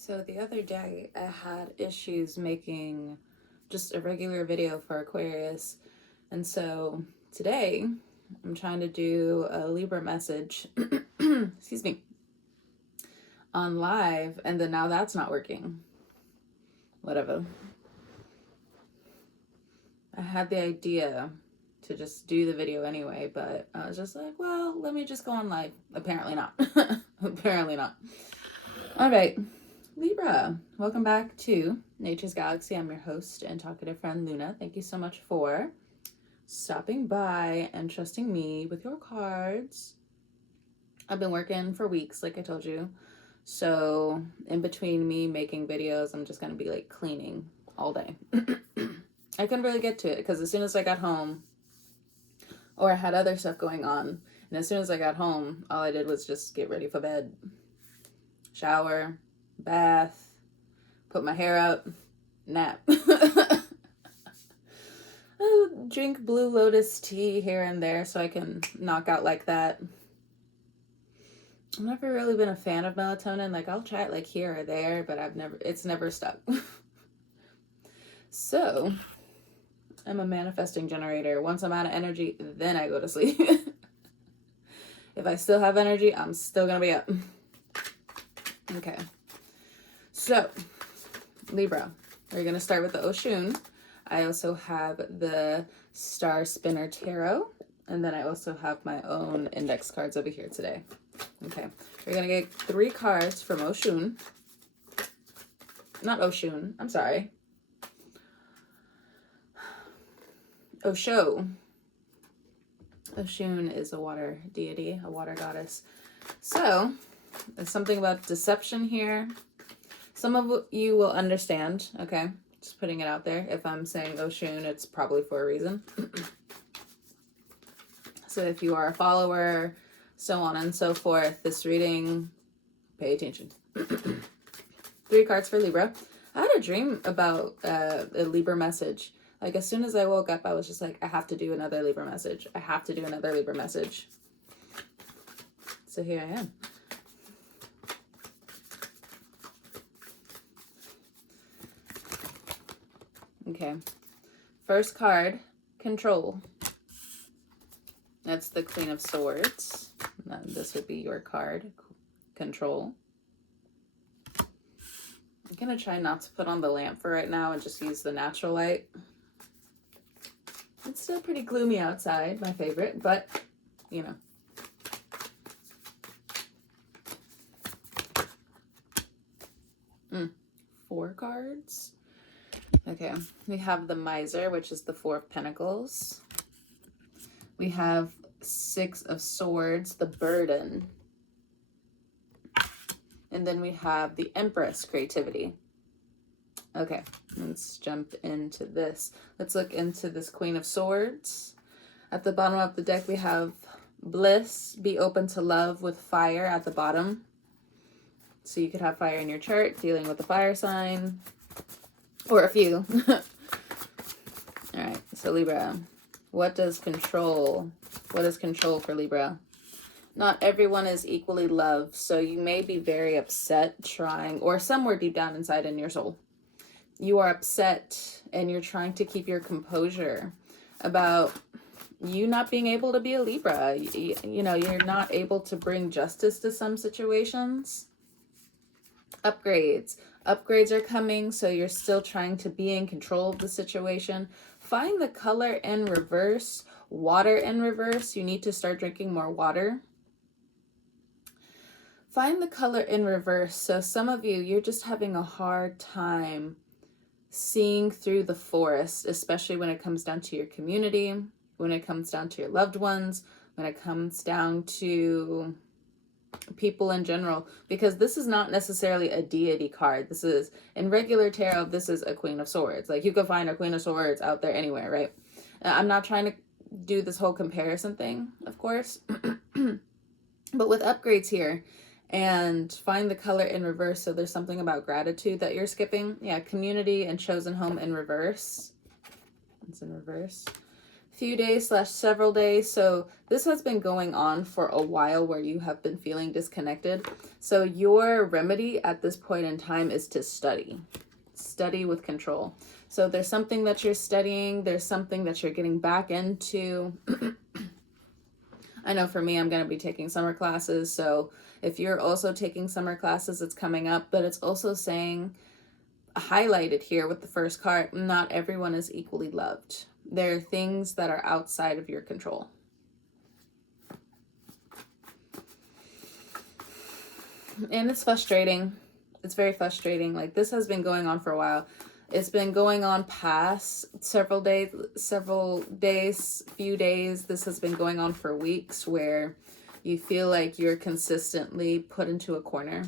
So the other day I had issues making just a regular video for Aquarius. And so today I'm trying to do a Libra message, excuse me, on live, and then now that's not working. Whatever. I had the idea to just do the video anyway, but I was just like, well, let me just go on live. Apparently not. Apparently not. All right. Libra, welcome back to Nature's Galaxy. I'm your host and talkative friend, Luna. Thank you so much for stopping by and trusting me with your cards. I've been working for weeks, like I told you. So in between me making videos, I'm just going to be like cleaning all day. I couldn't really get to it because as soon as I got home, or I had other stuff going on, and as soon as I got home, all I did was just get ready for bed, shower, bath, put my hair up, nap. I'll drink Blue Lotus tea here and there so I can knock out like that. I've never really been a fan of melatonin. Like, I'll try it like here or there, but it's never stuck. So I'm a manifesting generator. Once I'm out of energy, then I go to sleep. If I still have energy, I'm still gonna be up. Okay. So, Libra, we're going to start with the Oshun. I also have the Star Spinner Tarot, and then I also have my own index cards over here today. Okay, we're going to get 3 cards from Oshun. Not Oshun, I'm sorry. Osho. Oshun is a water deity, a water goddess. So, there's something about deception here. Some of you will understand, okay? Just putting it out there. If I'm saying Oshun, it's probably for a reason. So if you are a follower, so on and so forth, this reading, pay attention. 3 cards for Libra. I had a dream about a Libra message. Like, as soon as I woke up, I was just like, I have to do another Libra message. I have to do another Libra message. So here I am. Okay, first card, Control. That's the Queen of Swords. This would be your card, Control. I'm gonna try not to put on the lamp for right now and just use the natural light. It's still pretty gloomy outside, my favorite, but you know. 4 cards. Okay, we have the Miser, which is the 4 of Pentacles. We have 6 of Swords, the Burden. And then we have the Empress, Creativity. Okay, let's jump into this. Let's look into this Queen of Swords. At the bottom of the deck, we have Bliss, be open to love with fire at the bottom. So you could have fire in your chart, dealing with the fire sign. Or a few. All right, so Libra, what is control for Libra? Not everyone is equally loved, so you may be very upset trying, or somewhere deep down inside in your soul, you are upset and you're trying to keep your composure about you not being able to be a Libra. You know, you're not able to bring justice to some situations. Upgrades are coming, so you're still trying to be in control of the situation. Find the color in reverse, water in reverse. You need to start drinking more water. Find the color in reverse. So some of you, you're just having a hard time seeing through the forest, especially when it comes down to your community, when it comes down to your loved ones, when it comes down to people in general, because this is not necessarily a deity card. This is, in regular tarot, this is a Queen of Swords. Like, you could find a Queen of Swords out there anywhere, right? I'm not trying to do this whole comparison thing, of course. But with upgrades here, and find the color in reverse. So there's something about gratitude that you're skipping. Yeah, community and chosen home in reverse. It's in reverse. few days / several days. So this has been going on for a while where you have been feeling disconnected. So your remedy at this point in time is to study. Study with control. So there's something that you're studying. There's something that you're getting back into. I know for me, I'm going to be taking summer classes. So if you're also taking summer classes, it's coming up. But it's also saying, highlighted here with the first card, not everyone is equally loved. There are things that are outside of your control. And it's frustrating. It's very frustrating. Like, this has been going on for a while. It's been going on past several days, few days. This has been going on for weeks where you feel like you're consistently put into a corner.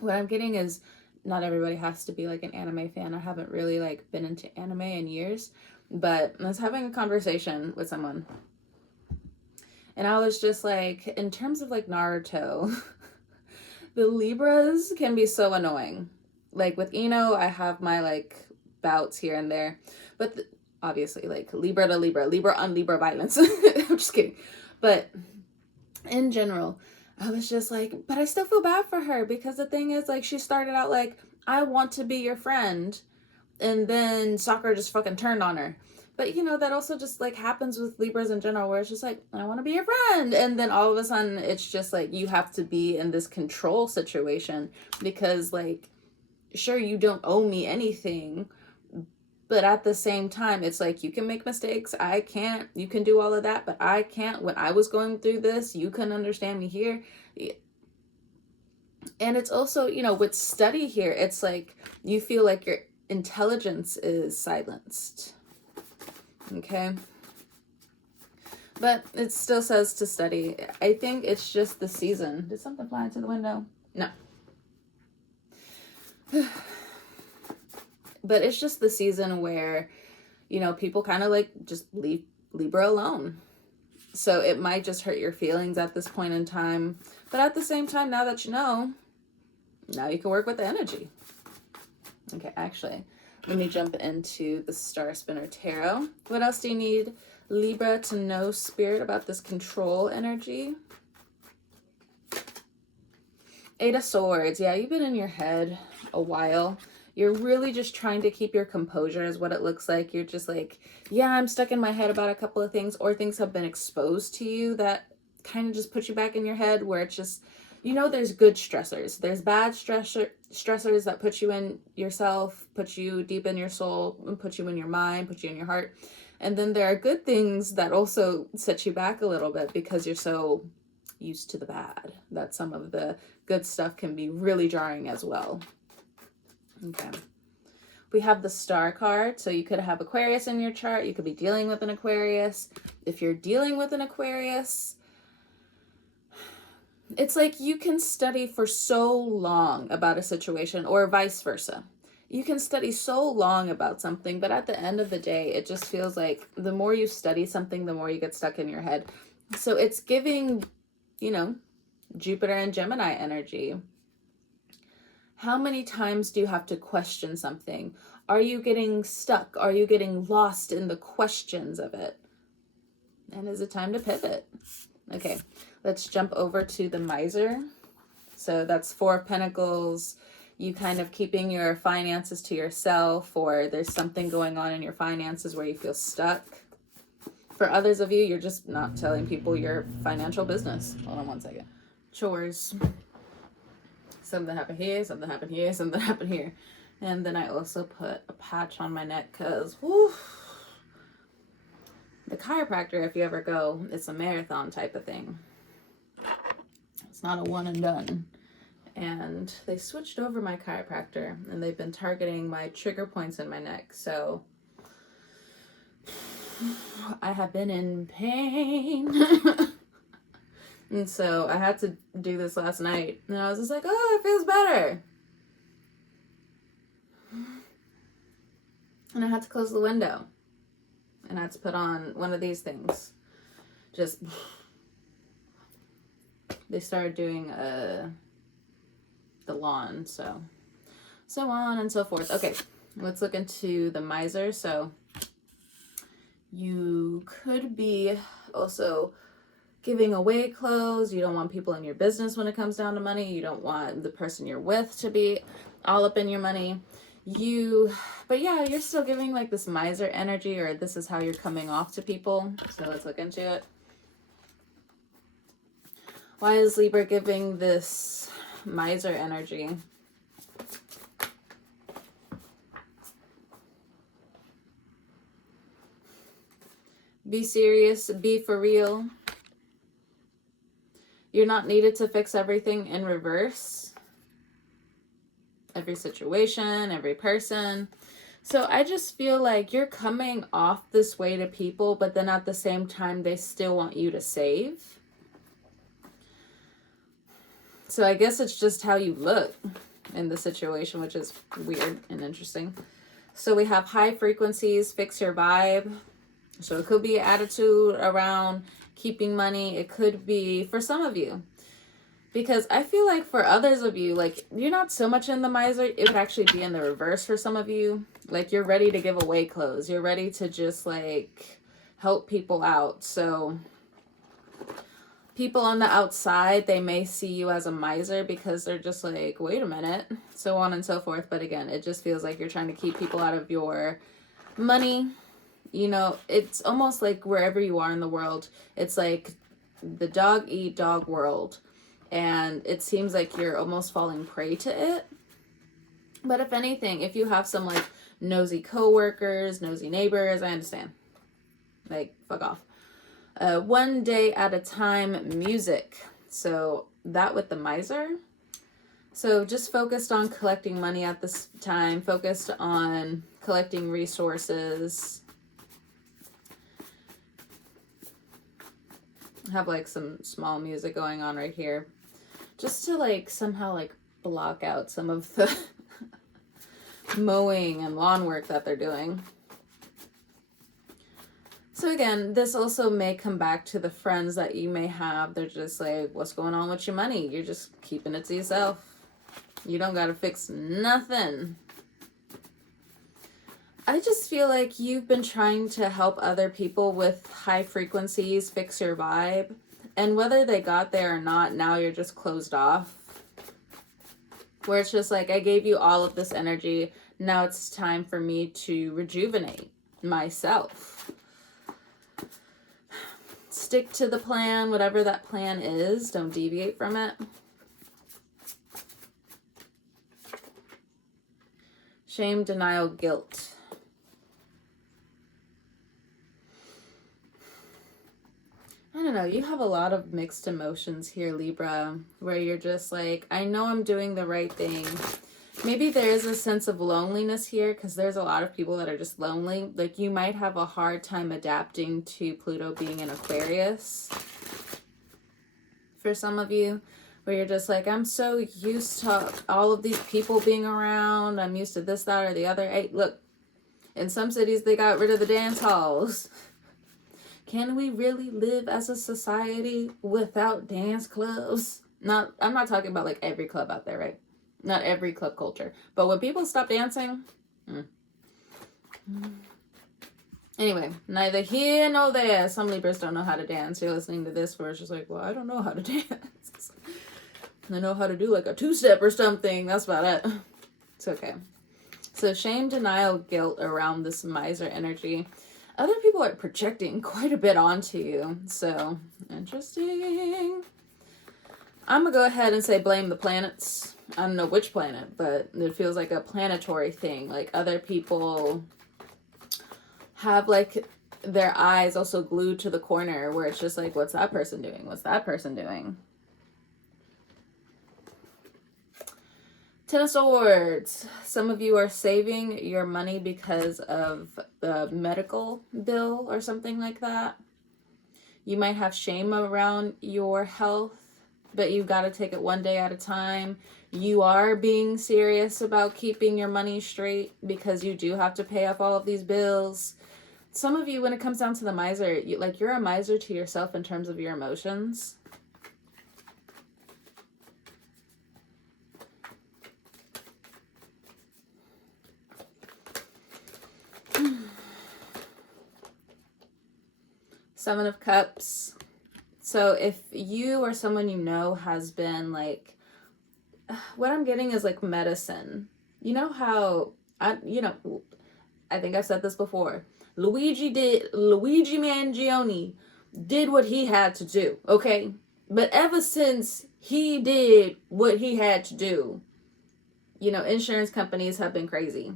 What I'm getting is not everybody has to be like an anime fan. I haven't really like been into anime in years, but I was having a conversation with someone and I was just like, in terms of like Naruto, the Libras can be so annoying. Like with Ino, I have my like bouts here and there, but obviously like Libra to Libra, Libra on Libra violence. I'm just kidding. But in general, I was just like, but I still feel bad for her because the thing is like, she started out like, I want to be your friend. And then Sakura just fucking turned on her. But you know, that also just like happens with Libras in general, where it's just like, I want to be your friend. And then all of a sudden it's just like, you have to be in this control situation because like, sure, you don't owe me anything, but at the same time, it's like, you can make mistakes. I can't. You can do all of that, but I can't. When I was going through this, you couldn't understand me here. And it's also, you know, with study here, it's like, you feel like your intelligence is silenced. Okay. But it still says to study. I think it's just the season. Did something fly into the window? No. But it's just the season where, you know, people kind of like just leave Libra alone. So it might just hurt your feelings at this point in time. But at the same time, now that you know, now you can work with the energy. Okay, actually, let me jump into the Star Spinner Tarot. What else do you need, Libra, to know, Spirit, about this control energy? Eight of Swords. Yeah, you've been in your head a while. You're really just trying to keep your composure is what it looks like. You're just like, yeah, I'm stuck in my head about a couple of things, or things have been exposed to you that kind of just put you back in your head, where it's just, you know, there's good stressors. There's bad stressors that put you in yourself, put you deep in your soul, and put you in your mind, put you in your heart. And then there are good things that also set you back a little bit because you're so used to the bad that some of the good stuff can be really jarring as well. Okay. We have the Star card. So you could have Aquarius in your chart. You could be dealing with an Aquarius. If you're dealing with an Aquarius, it's like you can study for so long about a situation, or vice versa. You can study so long about something, but at the end of the day, it just feels like the more you study something, the more you get stuck in your head. So it's giving, you know, Jupiter and Gemini energy. How many times do you have to question something? Are you getting stuck? Are you getting lost in the questions of it? And is it time to pivot? Okay, let's jump over to the Miser. So that's Four of Pentacles. You kind of keeping your finances to yourself, or there's something going on in your finances where you feel stuck. For others of you, you're just not telling people your financial business. Hold on one second. Chores. Something happened here, something happened here, something happened here. And then I also put a patch on my neck because, the chiropractor, if you ever go, it's a marathon type of thing. It's not a one and done. And they switched over my chiropractor, and they've been targeting my trigger points in my neck. So I have been in pain. And so I had to do this last night. And I was just like, oh, it feels better. And I had to close the window. And I had to put on one of these things. Just, they started doing the lawn. So on and so forth. Okay, let's look into the Miser. So You could be also giving away clothes. You don't want people in your business when it comes down to money. You don't want the person you're with to be all up in your money. But yeah, you're still giving like this miser energy, or this is how you're coming off to people. So let's look into it. Why is Libra giving this miser energy? Be serious, be for real. You're not needed to fix everything in reverse. Every situation, every person. So I just feel like you're coming off this way to people, but then at the same time, they still want you to save. So I guess it's just how you look in the situation, which is weird and interesting. So we have high frequencies, fix your vibe. So it could be attitude around keeping money. It could be for some of you. Because I feel like for others of you, like, you're not so much in the miser. It would actually be in the reverse for some of you. Like, you're ready to give away clothes. You're ready to just, like, help people out. So people on the outside, they may see you as a miser because they're just like, wait a minute, so on and so forth. But again, it just feels like you're trying to keep people out of your money. You know, it's almost like wherever you are in the world, it's like the dog eat dog world. And it seems like you're almost falling prey to it. But if anything, if you have some like nosy coworkers, nosy neighbors, I understand. Like, fuck off. One day at a time music. So that with the miser. So just focused on collecting money at this time, focused on collecting resources. Have like some small music going on right here. Just to like somehow like block out some of the mowing and lawn work that they're doing. So again, this also may come back to the friends that you may have. They're just like, what's going on with your money? You're just keeping it to yourself. You don't got to fix nothing. I just feel like you've been trying to help other people with high frequencies, fix your vibe. And whether they got there or not, now you're just closed off. Where it's just like, I gave you all of this energy. Now it's time for me to rejuvenate myself. Stick to the plan, whatever that plan is. Don't deviate from it. Shame, denial, guilt. I don't know, you have a lot of mixed emotions here, Libra, where you're just like, I know I'm doing the right thing. Maybe there is a sense of loneliness here because there's a lot of people that are just lonely. Like, you might have a hard time adapting to Pluto being in Aquarius. For some of you, where you're just like, I'm so used to all of these people being around. I'm used to this, that, or the other. Hey, look, in some cities, they got rid of the dance halls. Can we really live as a society without dance clubs? I'm not talking about like every club out there, right? Not every club culture. But when people stop dancing, Anyway, neither here nor there. Some Libras don't know how to dance. You're listening to this where it's just like, well, I don't know how to dance. I know how to do like a two-step or something. That's about it. It's okay. So shame, denial, guilt around this miser energy. Other people are projecting quite a bit onto you. So, interesting. I'm going to go ahead and say blame the planets. I don't know which planet, but it feels like a planetary thing. Like, other people have, like, their eyes also glued to the corner where it's just like, what's that person doing? What's that person doing? Ten of Swords. Some of you are saving your money because of the medical bill or something like that. You might have shame around your health, but you've got to take it one day at a time. You are being serious about keeping your money straight because you do have to pay off all of these bills. Some of you, when it comes down to the miser, you're a miser to yourself in terms of your emotions. Seven of Cups. So if you or someone you know has been like, what I'm getting is like medicine. You know how, I think I've said this before. Luigi Mangione did what he had to do, okay? But ever since he did what he had to do, insurance companies have been crazy.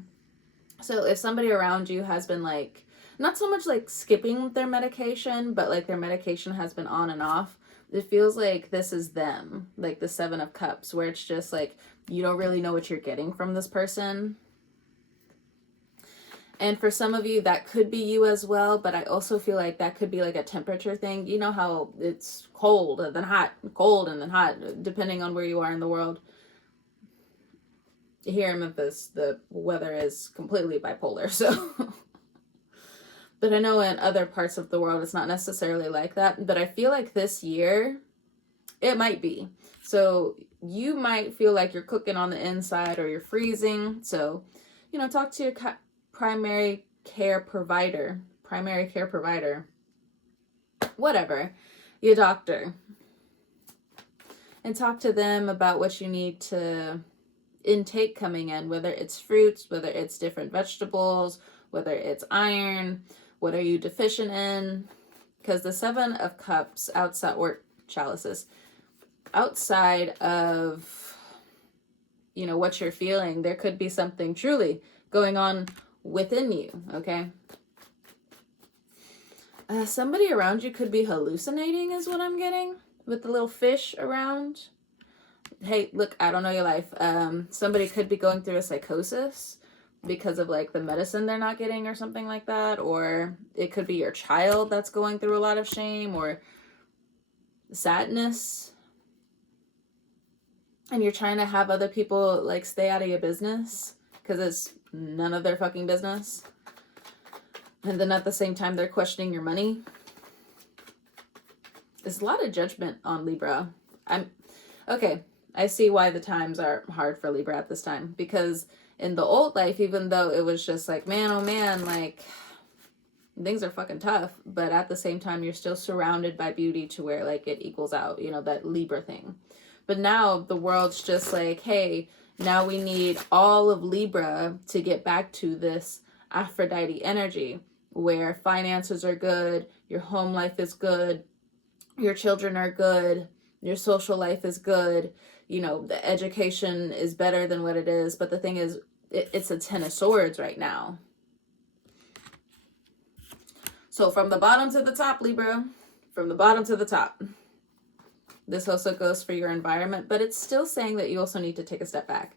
So if somebody around you has been like, not so much like skipping their medication, but like their medication has been on and off, it feels like this is them, like the Seven of Cups, where it's just like you don't really know what you're getting from this person. And for some of you, that could be you as well, but I also feel like that could be like a temperature thing. You know how it's cold and then hot, cold and then hot, depending on where you are in the world. Here in Memphis, the weather is completely bipolar, so... But I know in other parts of the world, it's not necessarily like that. But I feel like this year, it might be. So you might feel like you're cooking on the inside or you're freezing. So, talk to your primary care provider, whatever, your doctor. And talk to them about what you need to intake coming in, whether it's fruits, whether it's different vegetables, whether it's iron. What are you deficient in? Because the Seven of Cups outside, or chalices, outside of, what you're feeling, there could be something truly going on within you, okay? Somebody around you could be hallucinating is what I'm getting with the little fish around. Hey, look, I don't know your life. Somebody could be going through a psychosis because of like the medicine they're not getting or something like that, or it could be your child that's going through a lot of shame or sadness, and you're trying to have other people like stay out of your business because it's none of their fucking business, and then at the same time they're questioning your money. There's a lot of judgment on Libra. I see why the times are hard for Libra at this time, because in the old life, even though it was just like, man, oh man, like, things are fucking tough, but at the same time, you're still surrounded by beauty to where, like, it equals out, that Libra thing. But now the world's just like, hey, now we need all of Libra to get back to this Aphrodite energy, where finances are good, your home life is good, your children are good, your social life is good, the education is better than what it is. But the thing is, it's a 10 of Swords right now. So from the bottom to the top, Libra, from the bottom to the top. This also goes for your environment, but it's still saying that you also need to take a step back.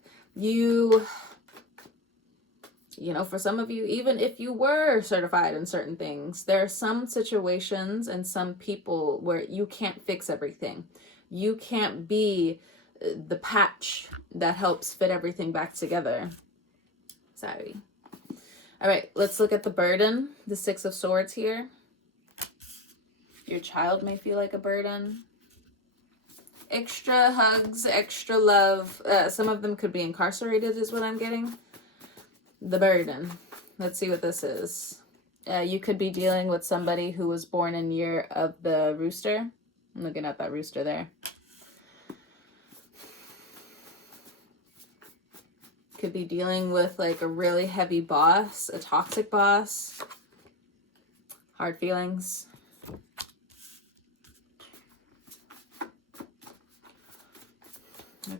For some of you, even if you were certified in certain things, there are some situations and some people where you can't fix everything. You can't be the patch that helps fit everything back together. Sorry. All right, let's look at the burden, the Six of Swords here. Your child may feel like a burden. Extra hugs, extra love. Some of them could be incarcerated is what I'm getting. The burden. Let's see what this is. You could be dealing with somebody who was born in year of the rooster. I'm looking at that rooster there. Could be dealing with like a really heavy boss, a toxic boss. Hard feelings. Okay.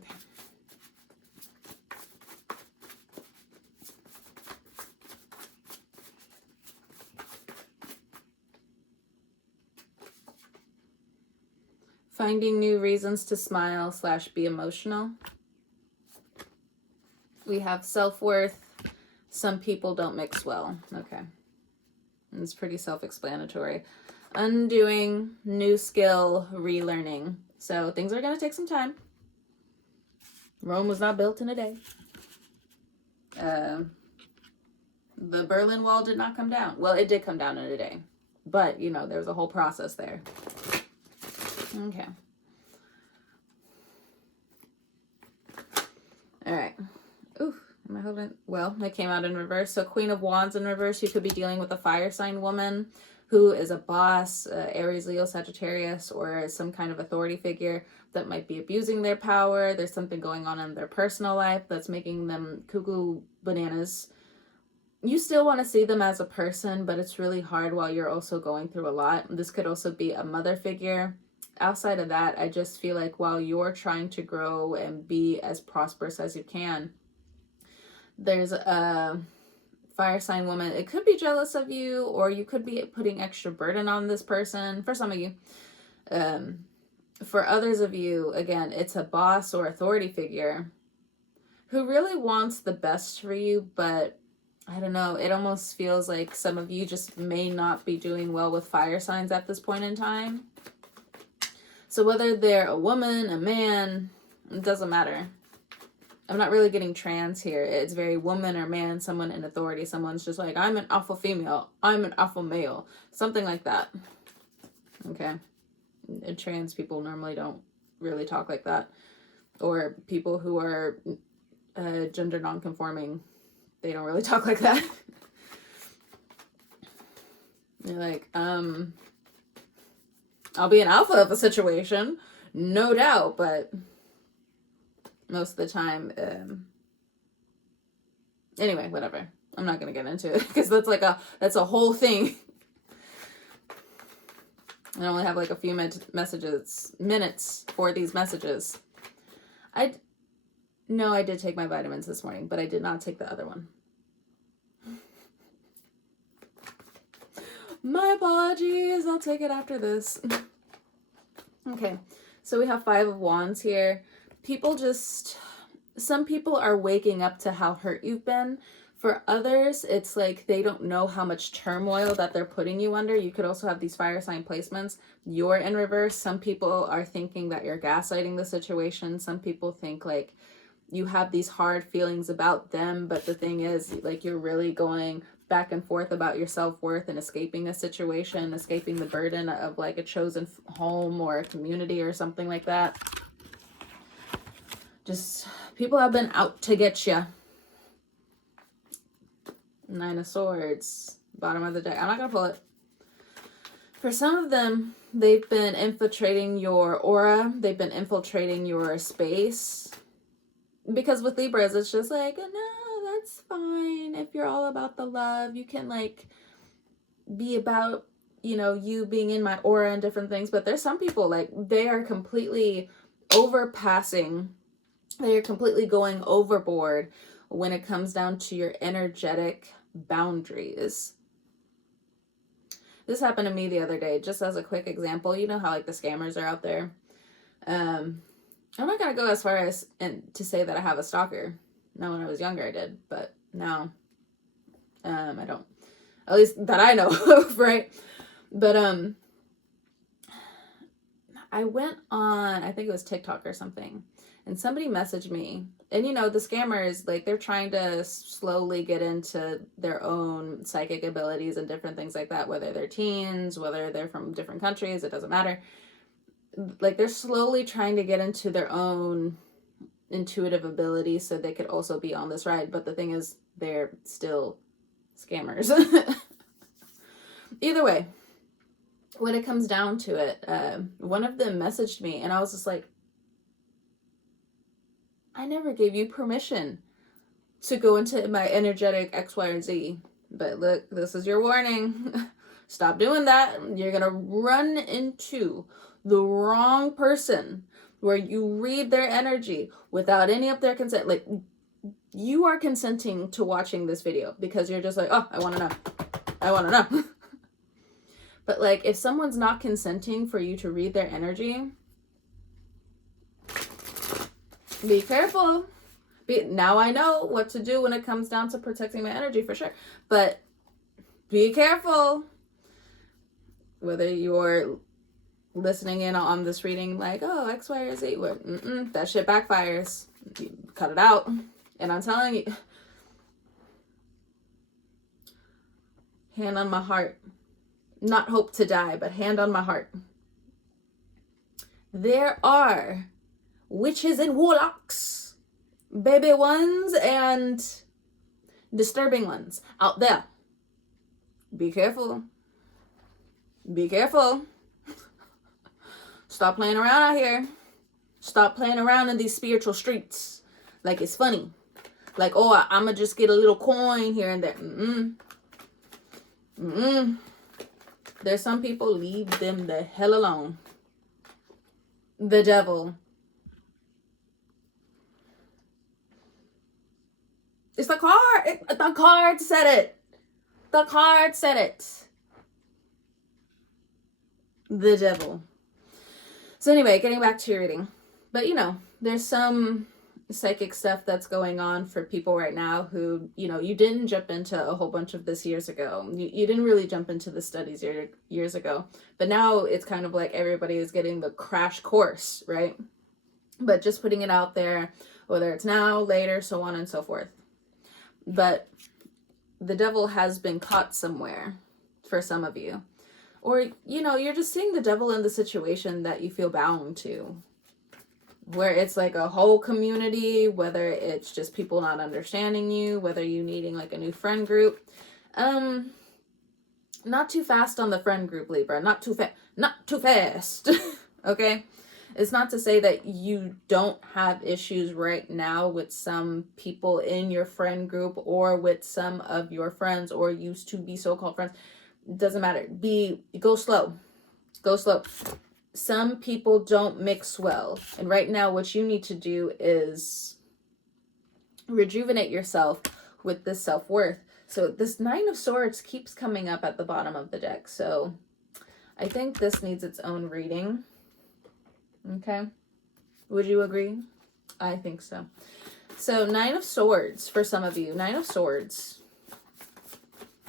Finding new reasons to smile / be emotional. We have self-worth. Some people don't mix well. Okay. It's pretty self-explanatory. Undoing, new skill, relearning. So things are going to take some time. Rome was not built in a day. The Berlin Wall did not come down. Well, it did come down in a day. But, there's a whole process there. Okay. All right. Ooh, am I holding? Well, they came out in reverse. So Queen of Wands in reverse, you could be dealing with a fire sign woman who is a boss, Aries, Leo, Sagittarius, or some kind of authority figure that might be abusing their power. There's something going on in their personal life that's making them cuckoo bananas. You still want to see them as a person, but it's really hard while you're also going through a lot. This could also be a mother figure. Outside of that, I just feel like while you're trying to grow and be as prosperous as you can, there's a fire sign woman. It could be jealous of you, or you could be putting extra burden on this person. For some of you, for others of you, again, it's a boss or authority figure who really wants the best for you, but I don't know, it almost feels like some of you just may not be doing well with fire signs at this point in time. So whether they're a woman, a man, it doesn't matter. I'm not really getting trans here. It's very woman or man, someone in authority. Someone's just like, I'm an alpha female, I'm an alpha male, something like that. Okay. And trans people normally don't really talk like that. Or people who are gender non-conforming, they don't really talk like that. You're like, I'll be an alpha of a situation, no doubt, but most of the time, anyway, whatever. I'm not gonna get into it because that's a whole thing. I only have like a few minutes for these messages. No, I did take my vitamins this morning, but I did not take the other one. My apologies. I'll take it after this. Okay, so we have 5 of Wands here. Some people are waking up to how hurt you've been. For others, it's like they don't know how much turmoil that they're putting you under. You could also have these fire sign placements. You're in reverse. Some people are thinking that you're gaslighting the situation. Some people think like you have these hard feelings about them, but the thing is, like, you're really going back and forth about your self-worth and escaping a situation, escaping the burden of like a chosen home or a community or something like that. Just people have been out to get you. 9 of Swords, bottom of the deck. I'm not gonna pull it. For some of them, they've been infiltrating your aura. They've been infiltrating your space. Because with Libras, it's just like, no, that's fine. If you're all about the love, you can like be about, you know, you being in my aura and different things. But there's some people like they are completely overpassing. They are completely going overboard when it comes down to your energetic boundaries. This happened to me the other day, just as a quick example. You know how like the scammers are out there. I'm not gonna go as far as to say that I have a stalker. Now, when I was younger, I did, but now, I don't. At least that I know of, right? But I went on, I think it was TikTok or something, and somebody messaged me. And you know, the scammers, like, they're trying to slowly get into their own psychic abilities and different things like that, whether they're teens, whether they're from different countries, it doesn't matter. Like, they're slowly trying to get into their own intuitive ability so they could also be on this ride. But the thing is, they're still scammers. Either way, when it comes down to it, one of them messaged me and I was just like, I never gave you permission to go into my energetic X, Y, or Z. But look, this is your warning. Stop doing that. You're going to run into the wrong person where you read their energy without any of their consent. Like, you are consenting to watching this video because you're just like, oh, I want to know. I want to know. But like, if someone's not consenting for you to read their energy, be careful. Now I know what to do when it comes down to protecting my energy, for sure. But be careful. Whether you're listening in on this reading like, oh, X, Y, or Z, that shit backfires. You cut it out. And I'm telling you, hand on my heart. Not hope to die, but hand on my heart. There are witches and warlocks, baby ones and disturbing ones out there. Be careful. Be careful. Stop playing around out here. Stop playing around in these spiritual streets like it's funny. Like, oh, I'm going to just get a little coin here and there. There's some people, leave them the hell alone. The devil. It's the card. The card said it. The card said it. The devil. So anyway, getting back to your reading. But, you know, there's some psychic stuff that's going on for people right now who, you know, you didn't jump into a whole bunch of this years ago. You didn't really jump into the studies years ago. But now it's kind of like everybody is getting the crash course, right? But just putting it out there, whether it's now, later, so on and so forth. But the devil has been caught somewhere for some of you. Or, you know, you're just seeing the devil in the situation that you feel bound to. Where it's like a whole community, whether it's just people not understanding you, whether you needing like a new friend group. Not too fast on the friend group, Libra. Not too fast. Okay? It's not to say that you don't have issues right now with some people in your friend group or with some of your friends or used to be so-called friends. It doesn't matter. Go slow. Go slow. Some people don't mix well. And right now what you need to do is rejuvenate yourself with this self-worth. So this 9 of Swords keeps coming up at the bottom of the deck. So I think this needs its own reading. Okay. Would you agree? I think so. So 9 of Swords for some of you. 9 of Swords.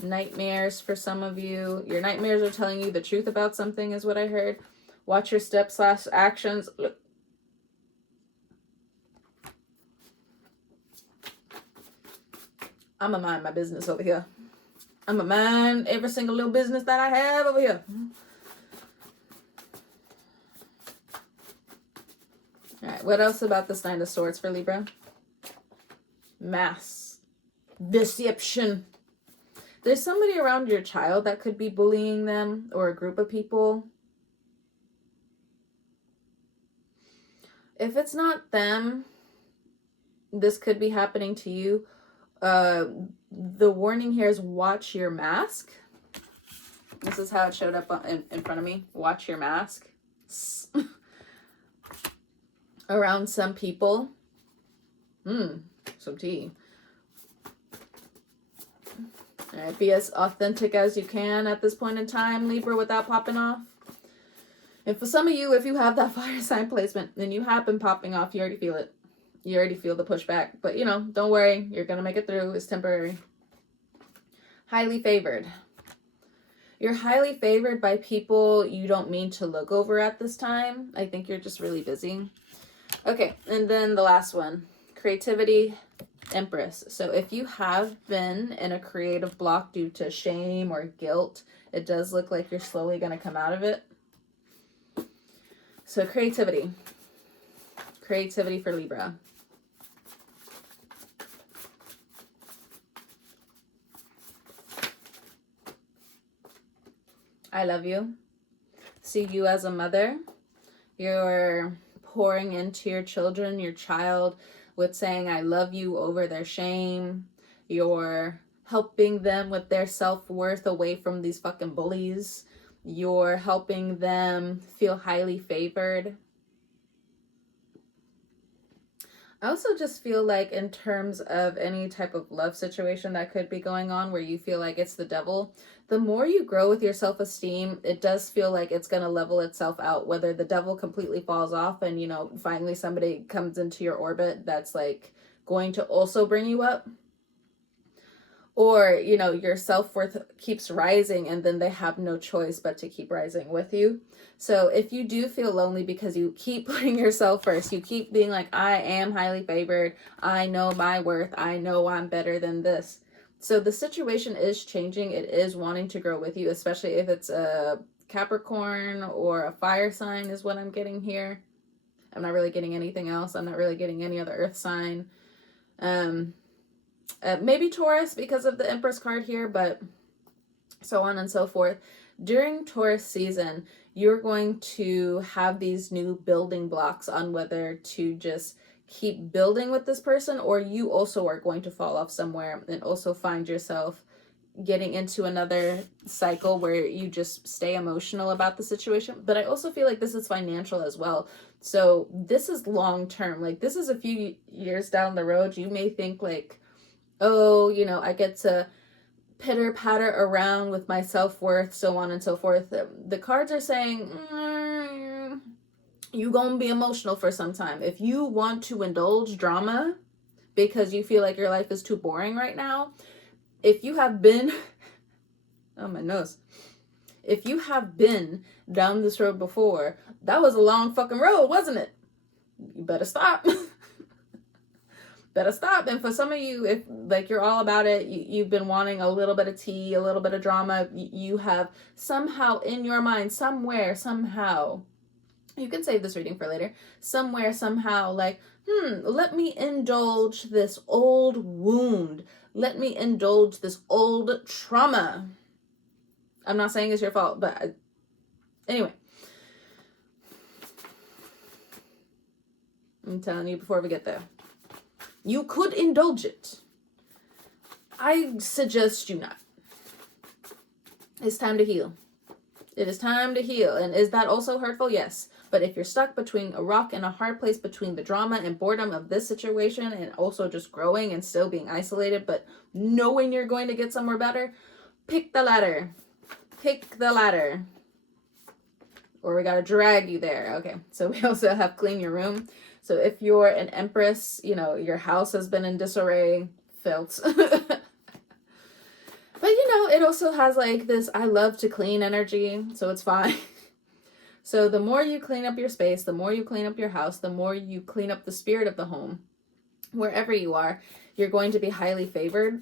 Nightmares for some of you. Your nightmares are telling you the truth about something is what I heard. Watch your steps / actions. Look. I'm going to mind my business over here. I'm going to mind every single little business that I have over here. All right, what else about this 9 of Swords for Libra? Mass. Deception. There's somebody around your child that could be bullying them or a group of people. If it's not them, this could be happening to you. The warning here is watch your mask. This is how it showed up in front of me. Watch your mask. Around some people. Some tea. All right, be as authentic as you can at this point in time, Libra, without popping off. And for some of you, if you have that fire sign placement and you have been popping off, you already feel it. You already feel the pushback. But, you know, don't worry. You're going to make it through. It's temporary. Highly favored. You're highly favored by people you don't mean to look over at this time. I think you're just really busy. Okay, and then the last one. Creativity, Empress. So if you have been in a creative block due to shame or guilt, it does look like you're slowly going to come out of it. So creativity. Creativity for Libra. I love you. See you as a mother. You're pouring into your children, your child, with saying I love you over their shame. You're helping them with their self-worth away from these fucking bullies. You're helping them feel highly favored. I also just feel like in terms of any type of love situation that could be going on where you feel like it's the devil, the more you grow with your self-esteem, it does feel like it's going to level itself out, whether the devil completely falls off and, you know, finally somebody comes into your orbit that's like going to also bring you up. Or, you know, your self-worth keeps rising and then they have no choice but to keep rising with you. So if you do feel lonely because you keep putting yourself first, you keep being like, I am highly favored, I know my worth, I know I'm better than this. So the situation is changing. It is wanting to grow with you, especially if it's a Capricorn or a fire sign is what I'm getting here. I'm not really getting anything else. I'm not really getting any other earth sign. Maybe Taurus because of the Empress card here, but so on and so forth. during Taurus season, you're going to have these new building blocks on whether to just keep building with this person, or you also are going to fall off somewhere and also find yourself getting into another cycle where you just stay emotional about the situation. But I also feel like this is financial as well. So this is long term. Like, this is a few years down the road. You may think like, oh, you know, I get to pitter patter around with my self-worth, so on and so forth. The cards are saying, you gonna be emotional for some time. If you want to indulge drama because you feel like your life is too boring right now, if you have been, oh my nose, if you have been down this road before, that was a long fucking road, wasn't it? You better stop. Better stop. And for some of you, if like you're all about it, you've been wanting a little bit of tea, a little bit of drama, you have somehow in your mind, somewhere, somehow, you can save this reading for later, somewhere, somehow, like, let me indulge this old wound. Let me indulge this old trauma. I'm not saying it's your fault, but anyway. I'm telling you before we get there. You could indulge it. I suggest you not. It's time to heal. It is time to heal. And is that also hurtful? Yes. But if you're stuck between a rock and a hard place, between the drama and boredom of this situation and also just growing and still being isolated, but knowing you're going to get somewhere better, pick the latter. Pick the ladder. Or we got to drag you there. Okay. So we also have clean your room. So if you're an Empress, you know, your house has been in disarray, felt. But, you know, it also has like this I love to clean energy, so it's fine. So the more you clean up your space, the more you clean up your house, the more you clean up the spirit of the home, wherever you are, you're going to be highly favored.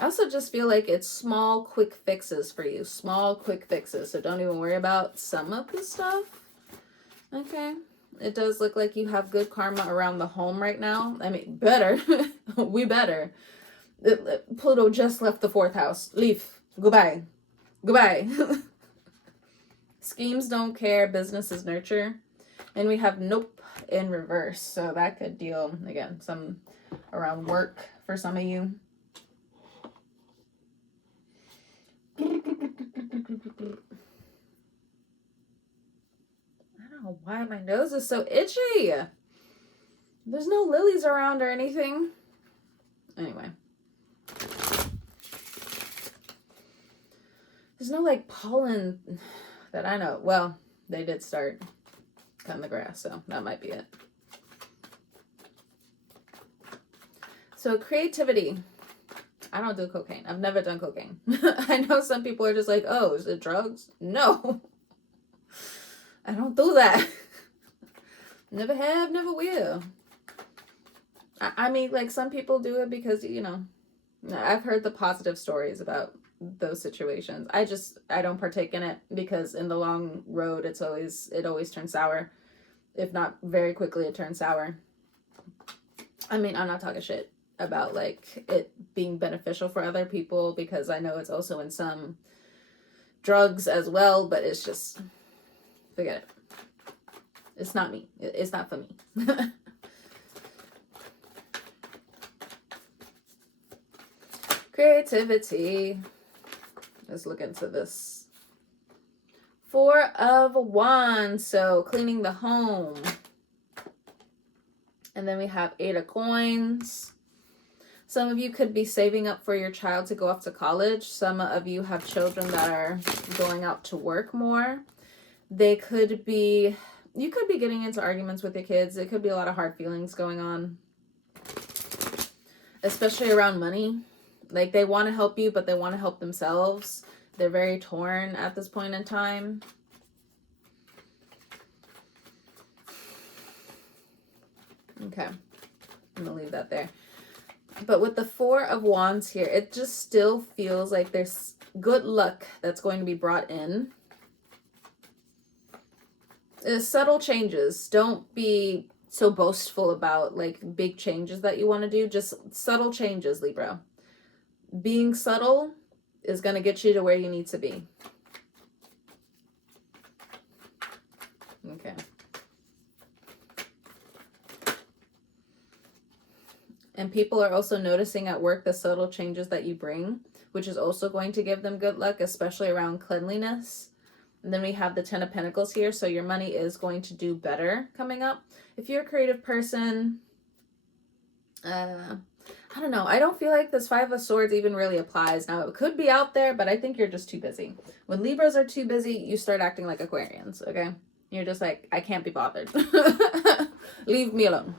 I also just feel like it's small, quick fixes for you. Small, quick fixes. So don't even worry about some of the stuff. Okay. It does look like you have good karma around the home right now. I mean, better. We better. Pluto just left the 4th house. Leave. Goodbye. Goodbye. Schemes don't care. Business is nurture. And we have nope in reverse. So that could deal, again, some around work for some of you. I don't know why my nose is so itchy. There's no lilies around or anything. Anyway. There's no like pollen that I know. Well, they did start cutting the grass, so that might be it. So creativity. I don't do cocaine. I've never done cocaine. I know some people are just like, oh, is it drugs? No. I don't do that. Never have, never will. I mean, like, some people do it because, you know, I've heard the positive stories about those situations. I don't partake in it because in the long road, it always turns sour. If not very quickly, it turns sour. I mean, I'm not talking shit about like it being beneficial for other people because I know it's also in some drugs as well, but it's just, forget it. It's not me. It's not for me. Creativity. Let's look into this. 4 of Wands. So cleaning the home. And then we have 8 of Coins. Some of you could be saving up for your child to go off to college. Some of you have children that are going out to work more. You could be getting into arguments with your kids. It could be a lot of hard feelings going on. Especially around money. Like, they want to help you, but they want to help themselves. They're very torn at this point in time. Okay. I'm going to leave that there. But with the 4 of Wands here, it just still feels like there's good luck that's going to be brought in. Subtle changes. Don't be so boastful about like big changes that you want to do. Just subtle changes, Libra. being subtle is going to get you to where you need to be. Okay. And people are also noticing at work the subtle changes that you bring, which is also going to give them good luck, especially around cleanliness. And then we have the 10 of Pentacles here, so your money is going to do better coming up. If you're a creative person, I don't know. I don't feel like this 5 of Swords even really applies. Now, it could be out there, but I think you're just too busy. When Libras are too busy, you start acting like Aquarians, okay? You're just like, I can't be bothered. Leave me alone.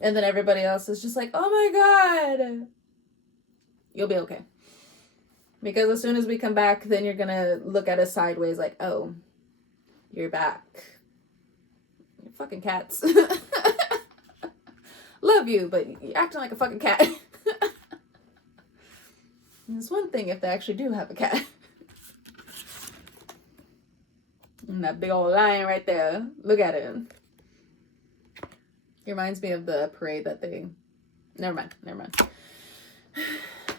And then everybody else is just like, oh my God. You'll be okay. Because as soon as we come back, then you're going to look at us sideways like, oh, you're back. You're fucking cats. Love you, but you're acting like a fucking cat. It's one thing if they actually do have a cat. And that big old lion right there. Look at him. It reminds me of the parade that they... Never mind.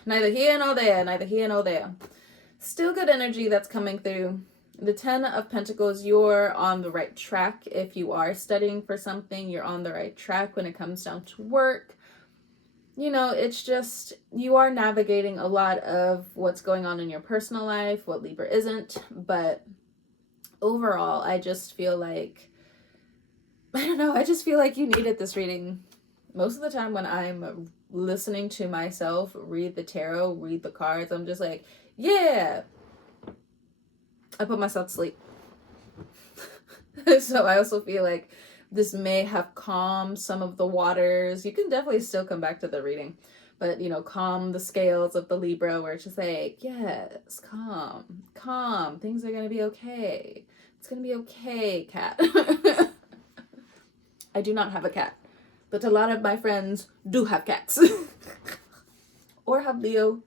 Neither here nor there. Neither here nor there. Still good energy that's coming through. The 10 of Pentacles, you're on the right track. If you are studying for something, you're on the right track when it comes down to work. You know, it's just, you are navigating a lot of what's going on in your personal life, what Libra isn't. But overall, I just feel like, I don't know, I just feel like you needed this reading. Most of the time when I'm listening to myself read the tarot, read the cards, I'm just like, yeah. I put myself to sleep. So I also feel like this may have calmed some of the waters. You can definitely still come back to the reading, but, you know, calm the scales of the Libra where it's just like, yes, calm. Things are going to be okay. It's going to be okay, cat. I do not have a cat, but a lot of my friends do have cats or have Leo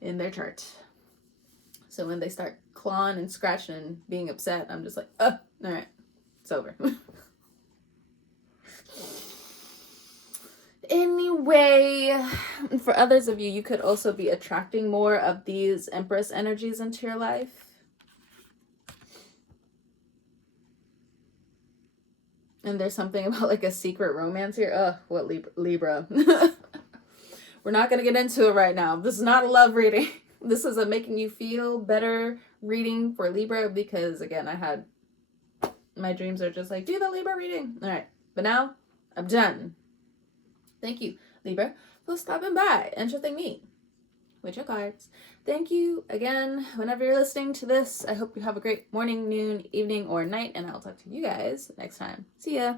in their chart. So when they start clawing and scratching and being upset, I'm just like, all right, it's over. Anyway, for others of you, you could also be attracting more of these Empress energies into your life. And there's something about like a secret romance here. Ugh, what Libra. We're not going to get into it right now. This is not a love reading. This is a making you feel better reading for Libra because, again, my dreams are just like, do the Libra reading. All right. But now I'm done. Thank you, Libra, for stopping by. Interesting meet with your cards. Thank you again. Whenever you're listening to this, I hope you have a great morning, noon, evening, or night, and I'll talk to you guys next time. See ya.